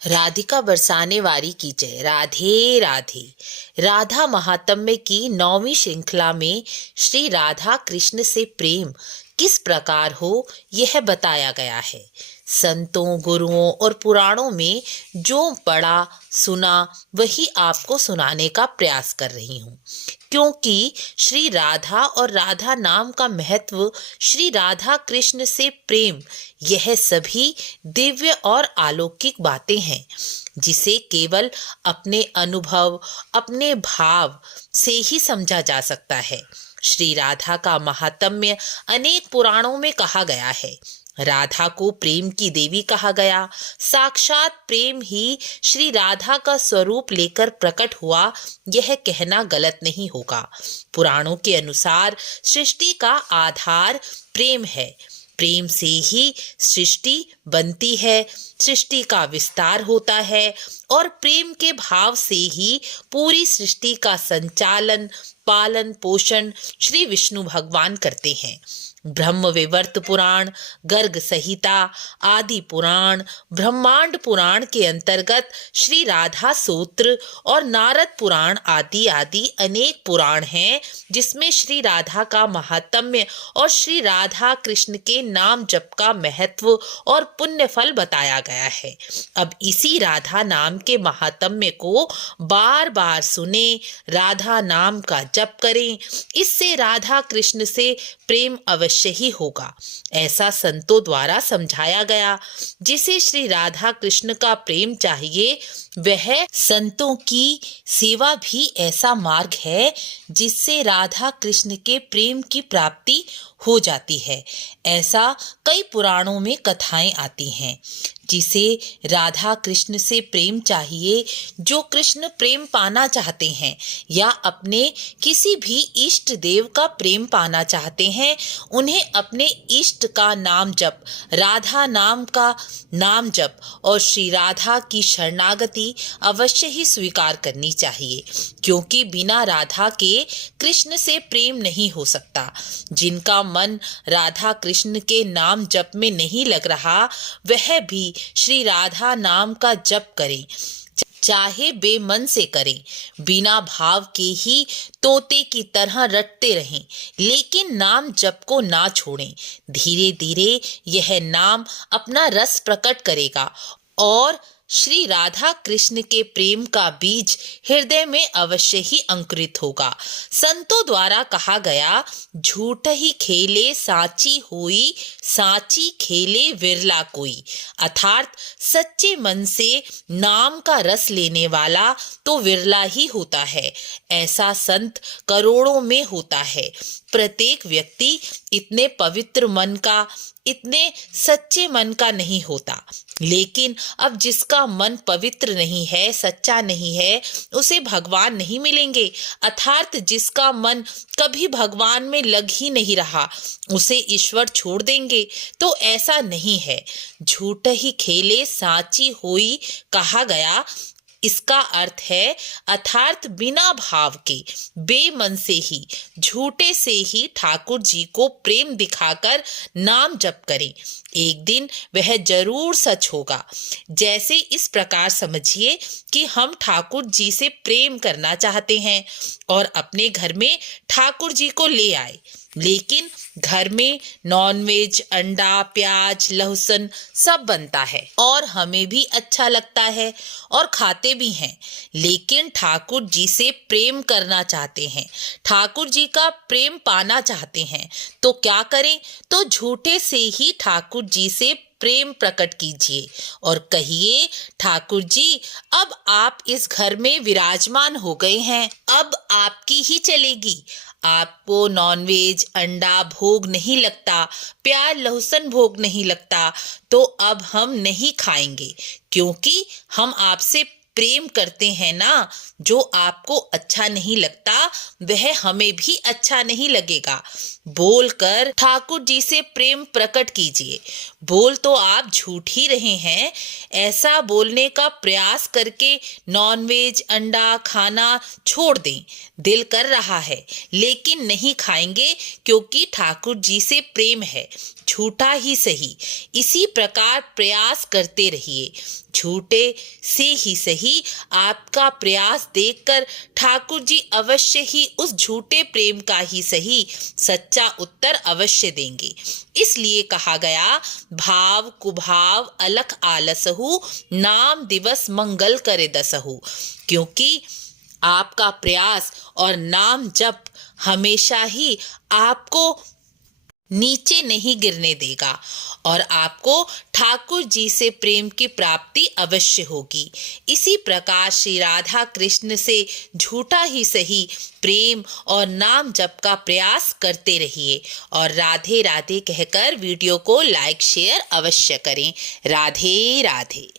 राधिका बरसाने वारी की जय। राधे राधे। राधा महात्म्य की 9वीं श्रृंखला में श्री राधा कृष्ण से प्रेम किस प्रकार हो यह बताया गया है। संतों, गुरुओं और पुराणों में जो पढ़ा सुना वही आपको सुनाने का प्रयास कर रही हूँ, क्योंकि श्री राधा और राधा नाम का महत्व, श्री राधा कृष्ण से प्रेम, यह सभी दिव्य और अलौकिक बातें हैं जिसे केवल अपने अनुभव, अपने भाव से ही समझा जा सकता है। श्री राधा का महात्म्य अनेक पुराणों में कहा गया है। राधा को प्रेम की देवी कहा गया। साक्षात प्रेम ही श्री राधा का स्वरूप लेकर प्रकट हुआ, यह कहना गलत नहीं होगा। पुराणों के अनुसार सृष्टि का आधार प्रेम है। प्रेम से ही सृष्टि बनती है, सृष्टि का विस्तार होता है और प्रेम के भाव से ही पूरी सृष्टि का संचालन, पालन पोषण श्री विष्णु भगवान करते हैं। ब्रह्म विवर्त पुराण, गर्ग संहिता आदि पुराण, ब्रह्मांड पुराण के अंतर्गत श्री राधा सूत्र और नारद पुराण आदि आदि अनेक पुराण हैं जिसमें श्री राधा का महात्म्य और श्री राधा कृष्ण के नाम जप का महत्व और पुण्य फल बताया गया है। अब इसी राधा नाम के महात्म्य को बार बार सुने, राधा नाम का जप करें, इससे राधा कृष्ण से प्रेम अवश्य ही होगा, ऐसा संतों द्वारा समझाया गया। जिसे श्री राधा कृष्ण का प्रेम चाहिए, वह संतों की सेवा भी ऐसा मार्ग है जिससे राधा कृष्ण के प्रेम की प्राप्ति हो जाती है। ऐसा कई पुराणों में कथाएं आती हैं। जिसे राधा कृष्ण से प्रेम चाहिए, जो कृष्ण प्रेम पाना चाहते हैं या अपने किसी भी इष्ट देव का प्रेम पाना चाहते हैं, उन्हें अपने इष्ट का नाम जप, राधा नाम का नाम जप और श्री राधा की शरणागति अवश्य ही स्वीकार करनी चाहिए, क्योंकि बिना राधा के कृष्ण से प्रेम नहीं हो सकता। जिनका मन राधा कृष्ण के नाम जप में नहीं लग रहा, वह भी श्री राधा नाम का जप करें, चाहे बेमन से करें, बिना भाव के ही तोते की तरह रटते रहें, लेकिन नाम जप को ना छोड़ें। धीरे धीरे यह नाम अपना रस प्रकट करेगा और श्री राधा कृष्ण के प्रेम का बीज हृदय में अवश्य ही अंकुरित होगा। संतों द्वारा कहा गया, झूठ ही खेले साची होई, साची खेले विरला कोई। अर्थात सच्चे मन से नाम का रस लेने वाला तो विरला ही होता है। ऐसा संत करोड़ों में होता है। प्रत्येक व्यक्ति इतने पवित्र मन का, इतने सच्चे मन का नहीं होता। लेकिन अब जिसका मन पवित्र नहीं है, सच्चा नहीं है, उसे भगवान नहीं मिलेंगे। अर्थात जिसका मन कभी भगवान में लग ही नहीं रहा, उसे ईश्वर छोड़ देंगे। तो ऐसा नहीं है। झूठ ही खेले साची होई कहा गया, इसका अर्थ है अर्थात बिना भाव के, बेमन से ही, झूठे से ही ठाकुर जी को प्रेम दिखाकर नाम जप करें। एक दिन वह जरूर सच होगा। जैसे इस प्रकार समझिए कि हम ठाकुर जी से प्रेम करना चाहते हैं और अपने घर में ठाकुर जी को ले आए, लेकिन घर में नॉनवेज, अंडा, प्याज, लहसुन सब बनता है और हमें भी अच्छा लगता है और खाते भी हैं, लेकिन ठाकुर जी से प्रेम करना चाहते हैं, ठाकुर जी का प्रेम पाना चाहते हैं, तो क्या करें? तो झूठे से ही ठाकुर जी से प्रेम प्रकट कीजिए और कहिए, ठाकुर जी अब आप इस घर में विराजमान हो गए हैं, अब आपकी ही चलेगी। आपको नॉनवेज, अंडा भोग नहीं लगता, प्याज लहसुन भोग नहीं लगता, तो अब हम नहीं खाएंगे, क्योंकि हम आपसे प्रेम करते हैं ना। जो आपको अच्छा नहीं लगता वह हमें भी अच्छा नहीं लगेगा। बोलकर ठाकुर जी से प्रेम प्रकट कीजिए। बोल तो आप झूठ ही रहे हैं। ऐसा बोलने का प्रयास करके नॉनवेज अंडा खाना छोड़ दें, दिल कर रहा है लेकिन नहीं खाएंगे क्योंकि ठाकुर जी से प्रेम है। झूठा ही सही, इसी प्रकार प्रयास करते रहिए। झूठे से ही सही, आपका प्रयास देखकर ठाकुर जी अवश्य ही उस झूठे प्रेम का ही सही सच्चा उत्तर अवश्य देंगे। इसलिए कहा गया, भाव कुभाव अलख आलसहु, नाम दिवस मंगल करे दसहु। क्योंकि आपका प्रयास और नाम जप हमेशा ही आपको नीचे नहीं गिरने देगा और आपको ठाकुर जी से प्रेम की प्राप्ति अवश्य होगी। इसी प्रकार श्री राधा कृष्ण से झूठा ही सही प्रेम और नाम जप का प्रयास करते रहिए और राधे राधे कहकर वीडियो को लाइक शेयर अवश्य करें। राधे राधे।